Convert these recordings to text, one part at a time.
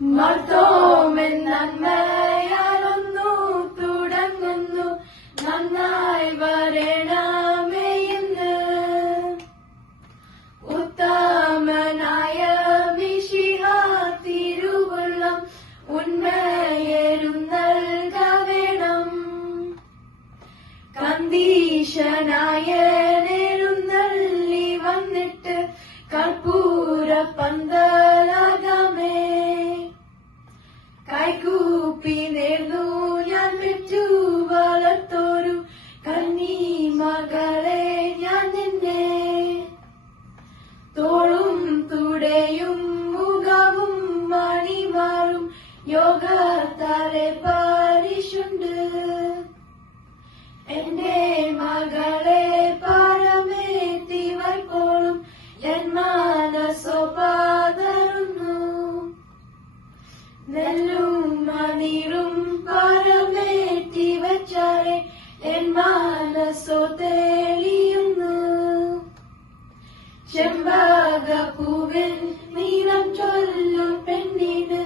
മർത്തോമൻ നന്മയാലൊന്നു തുടങ്ങുന്നു നന്നായി വരണമേ ഇന്ന്. ഉത്തമനായ മിശിഹാ തിരുവുള്ളം ഉന്മയേലും നൽകവേണം. കന്ദീശനായ എഴുന്നള്ളി വന്നിട്ട് കർപ്പൂര പന്തലകമേ കൈകൂപ്പി നേർന്നു ഞാൻ പെറ്റു വളർത്തോരു കന്നി മകളെ ഞാൻ നിന്നെ. തോളും തുടയും മുഖവും മണിമാറും യോഗത്താലെ പരിശുണ്ട്. എന്റെ മകളെ പരമേത്തി വയ്പോളും എൻ മനസ്സോ പതറുന്നു. നെല്ലും മണിരും പരമേറ്റി വച്ചാലെ എൻ മനസ്സോ തെളിയുന്നു. ചെമ്പകപ്പൂവിൻ നീളം ചൊല്ലും പെണ്ണിന്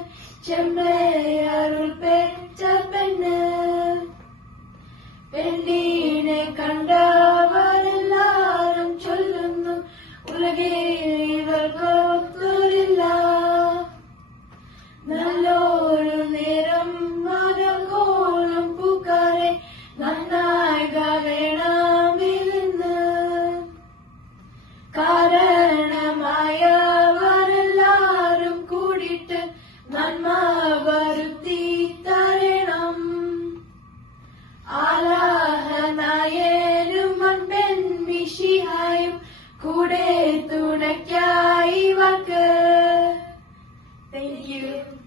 ചെമ്പയരുൾ പെറ്റ പെണ്ണ്. പെണ്ണിനെ കണ്ടവരെല്ലാരും ചൊല്ലുന്നു ഉലകിൽക്കൊത്തൊരില്ല. നല്ലൊരു നേരം മനകോളം പൂക്കാരെ നന്നായി വേണമിന്ന്. കാരണമായവരെല്ലാരും കൂടിയിട്ട് നന്മ വരുത്തി തരണം. ആലാഹനായാലും മൺപെൺ മിശിഹായും കൂടെ തുണയ്ക്കായി വാക്ക്. Thank you.